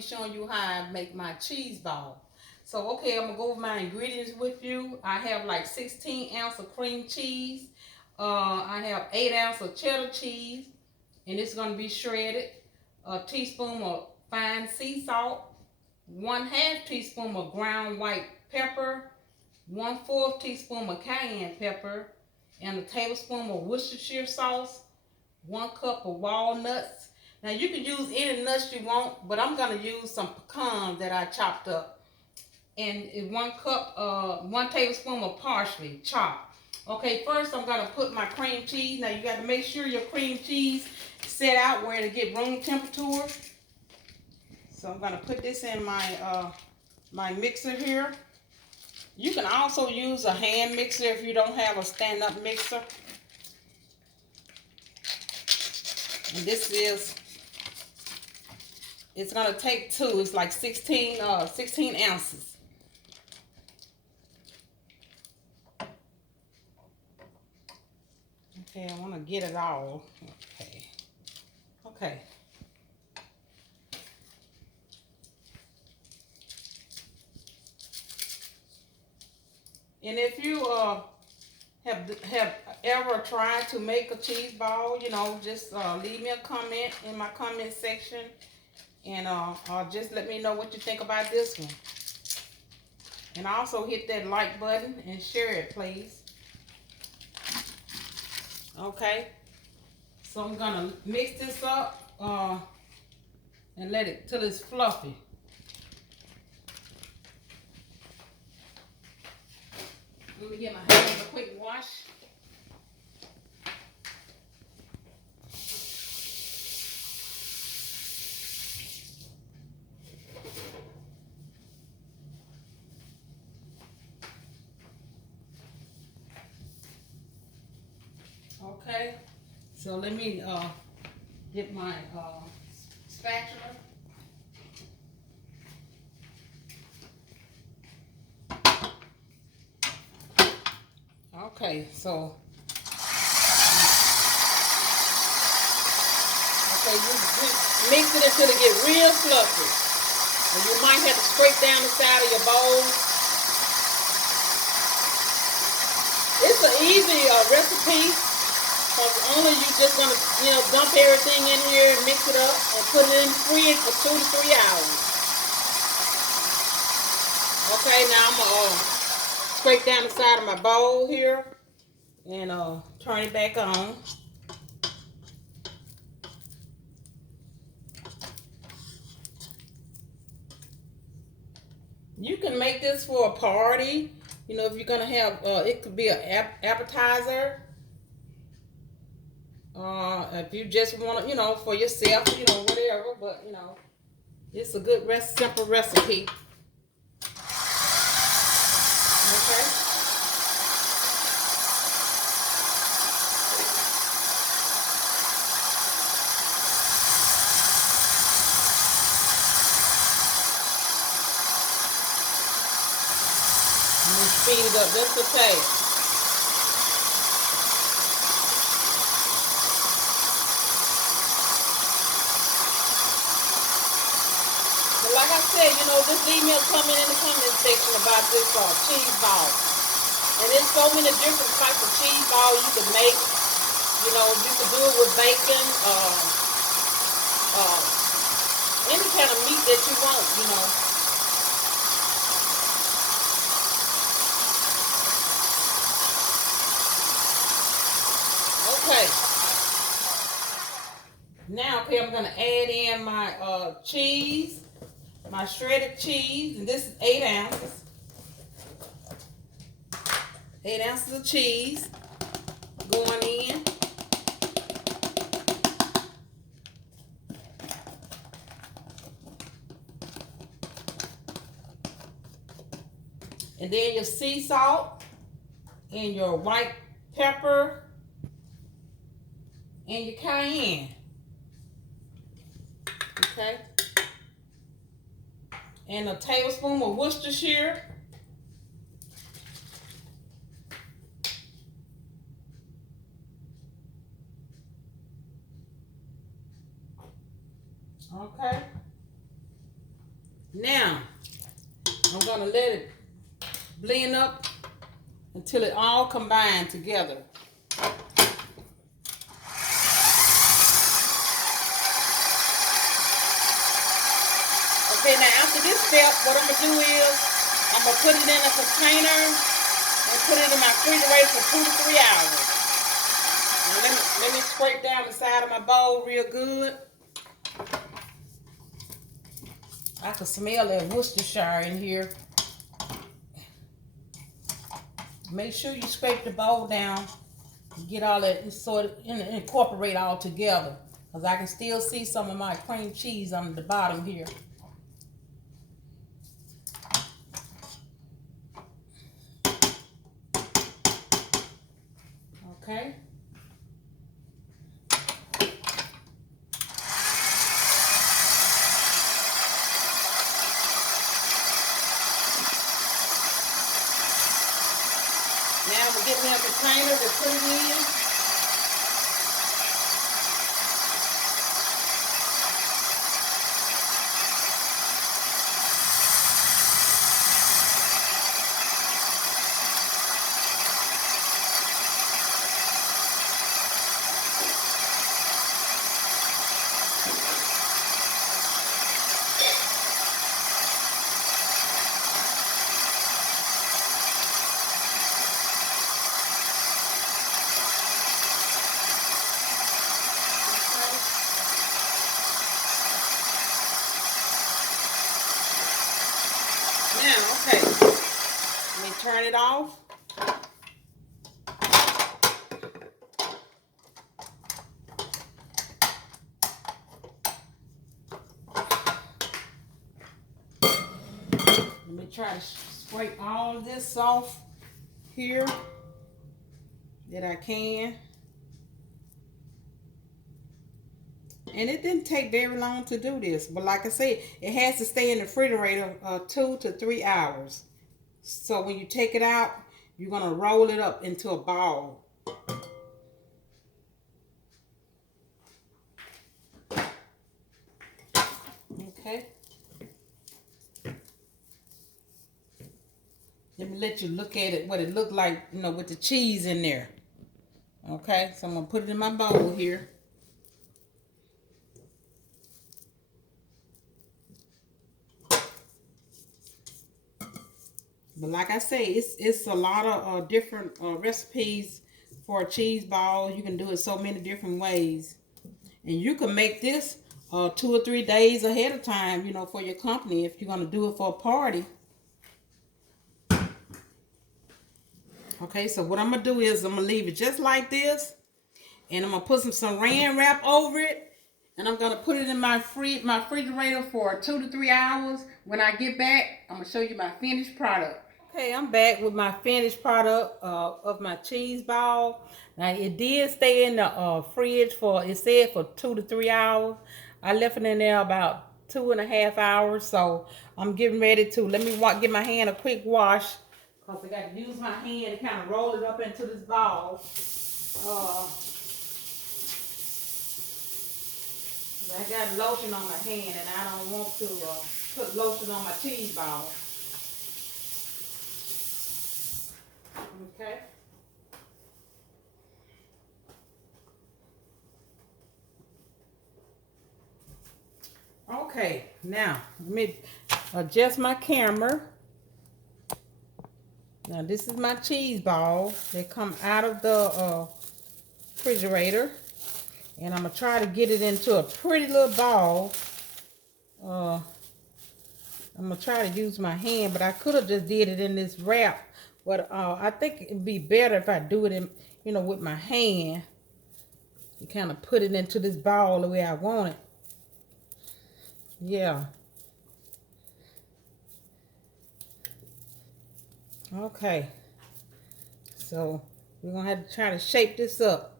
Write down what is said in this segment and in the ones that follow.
be showing you how I make my cheese ball. So, okay, I'm going to go over my ingredients with you. I have like 16 ounces of cream cheese. I have 8 ounces of cheddar cheese, and it's going to be shredded. A teaspoon of fine sea salt, 1/2 teaspoon of ground white pepper, 1/4 teaspoon of cayenne pepper, and a tablespoon of worcestershire sauce, 1 cup of walnuts. Now you can use any nuts you want, but I'm gonna use some pecans that I chopped up, and 1 tablespoon of parsley chopped. Okay, first I'm gonna put my cream cheese. Now you got to make sure your cream cheese set out where to get room temperature. So I'm gonna put this in my my mixer here. You can also use a hand mixer if you don't have a stand-up mixer. And this is, it's gonna take 2. It's like 16 ounces. Okay, I want to get it all. Okay. And if you have ever tried to make a cheese ball, you know, just leave me a comment in my comment section, and just let me know what you think about this one. And also hit that like button and share it, please. Okay, so I'm gonna mix this up and let it till it's fluffy. Let me get my hands a quick wash. Okay, so let me get my spatula. Okay, so you mix it until it get real fluffy. And you might have to scrape down the side of your bowl. It's an easy recipe, because only you just gonna, you know, dump everything in here and mix it up and put it in the fridge for 2 to 3 hours. Okay, now I'm gonna scrape down the side of my bowl here and turn it back on. You can make this for a party. You know, if you're gonna have, it could be an appetizer. If you just want to, you know, for yourself, you know, whatever. But you know, it's a good simple recipe. Okay. Speed it up just a taste. But like I said, you know, just leave me a comment in the comment section about this cheese ball. And there's so many different types of cheese balls you can make. You know, you can do it with bacon, any kind of meat that you want, you know. Okay. Now, okay, I'm going to add in my cheese, my shredded cheese, and this is 8 ounces. 8 ounces of cheese going in. And then your sea salt and your white pepper and your cayenne. Okay. And a tablespoon of Worcestershire. Okay. Now, I'm gonna let it blend up until it all combined together. Okay, now after this step, what I'm gonna do is I'm gonna put it in a container and put it in my refrigerator for 2 to 3 hours. Now let me scrape down the side of my bowl real good. I can smell that Worcestershire in here. Make sure you scrape the bowl down and get all that sort of incorporate all together, because I can still see some of my cream cheese on the bottom here. Okay. Now I'm going to get me a container to put it in. Now, okay, let me turn it off. Let me try to scrape all of this off here that I can. And it didn't take very long to do this, but like I said, it has to stay in the refrigerator 2 to 3 hours. So when you take it out, you're gonna roll it up into a ball. Okay. Let me let you look at it, what it looked like, you know, with the cheese in there. Okay, so I'm gonna put it in my bowl here. But like I say, it's a lot of different recipes for a cheese ball. You can do it so many different ways. And you can make this 2 or 3 days ahead of time, you know, for your company if you're going to do it for a party. Okay, so what I'm going to do is I'm going to leave it just like this. And I'm going to put some saran wrap over it. And I'm going to put it in my refrigerator for 2 to 3 hours. When I get back, I'm going to show you my finished product. Okay, I'm back with my finished product of my cheese ball. Now, it did stay in the fridge for, it said for 2 to 3 hours. I left it in there about 2.5 hours. So I'm getting ready to, let me give my hand a quick wash, because I got to use my hand to kind of roll it up into this ball. I got lotion on my hand and I don't want to put lotion on my cheese ball. Okay. Okay, now let me adjust my camera. Now this is my cheese ball that come out of the refrigerator, and I'm gonna try to get it into a pretty little ball. I'm gonna try to use my hand, but I could have just did it in this wrap. But I think it'd be better if I do it in, you know, with my hand. You kind of put it into this ball the way I want it. Yeah. Okay. So we're gonna have to try to shape this up.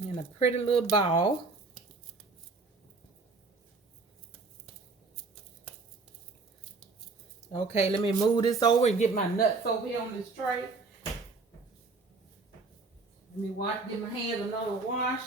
In a pretty little ball. Okay, let me move this over and get my nuts over here on this tray. Let me give my hands another wash.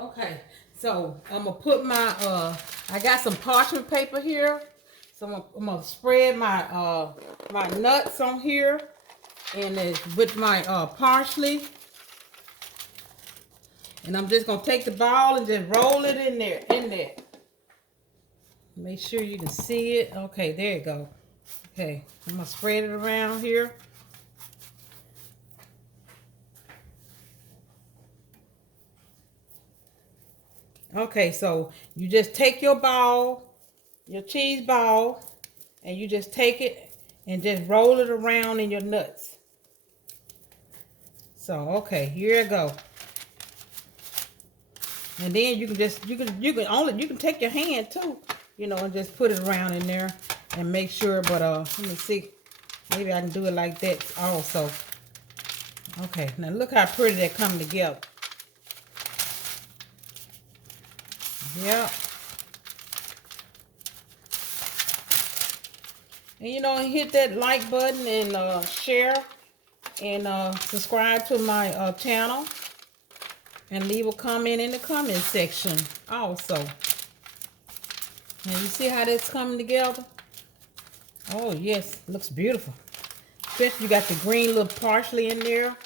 Okay, so I'm gonna put my I got some parchment paper here, so I'm gonna spread my my nuts on here, and with my parsley, and I'm just gonna take the ball and just roll it in there. Make sure you can see it. Okay, there you go. Okay, I'm gonna spread it around here. Okay, so you just take your ball, your cheese ball, and you just take it and just roll it around in your nuts. So okay, here I go. And then you can just you can take your hand too, you know, and just put it around in there and make sure. But let me see, maybe I can do it like that also. Okay, now look how pretty that come together. Yeah. And you know, hit that like button and share and subscribe to my channel, and leave a comment in the comment section also. And you see how that's coming together? Oh yes, looks beautiful. Especially you got the green little parsley in there.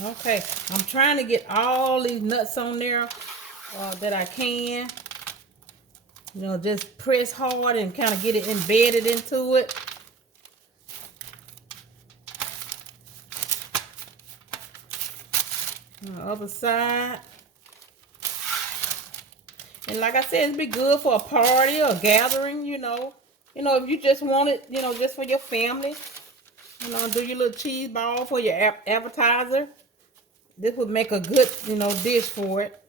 Okay, I'm trying to get all these nuts on there that I can. You know, just press hard and kind of get it embedded into it. On the other side. And like I said, it'd be good for a party or a gathering, you know. You know, if you just want it, you know, just for your family. You know, do your little cheese ball for your appetizer. This would make a good, you know, dish for it.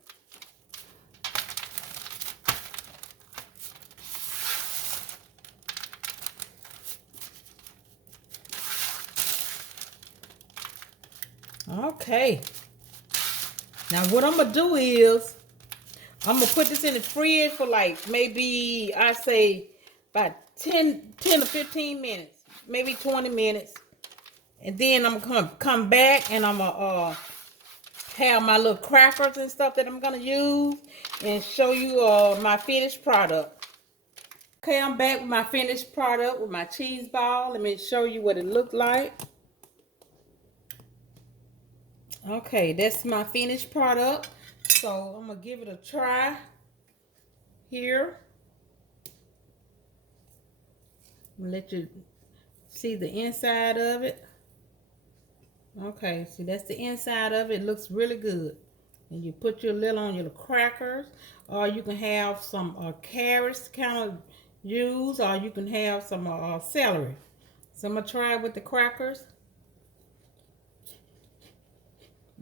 Okay. Now what I'm gonna do is I'm gonna put this in the fridge for like maybe I say about 10 to 15 minutes, maybe 20 minutes, and then I'm gonna come back and I'm gonna have my little crackers and stuff that I'm gonna use and show you my finished product. Okay, I'm back with my finished product with my cheese ball. Let me show you what it looked like. Okay, that's my finished product. So I'm gonna give it a try here. I'm gonna let you see the inside of it. Okay, see that's the inside of it. It looks really good. And you put your little on your crackers, or you can have some carrots kind of use, or you can have some celery. So I'm gonna try it with the crackers.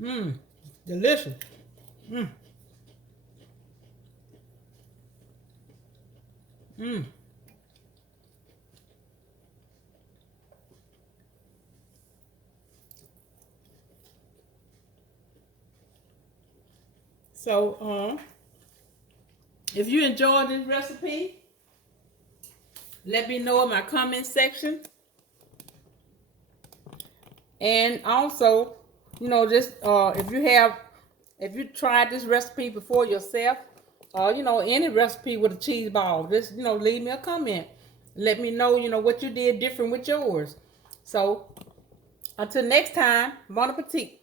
Mmm, delicious. Mmm. Mmm. So, if you enjoyed this recipe, let me know in my comment section. And also, you know, just if you tried this recipe before yourself, or you know, any recipe with a cheese ball, just you know, leave me a comment. Let me know, you know, what you did different with yours. So, until next time, bon appetit.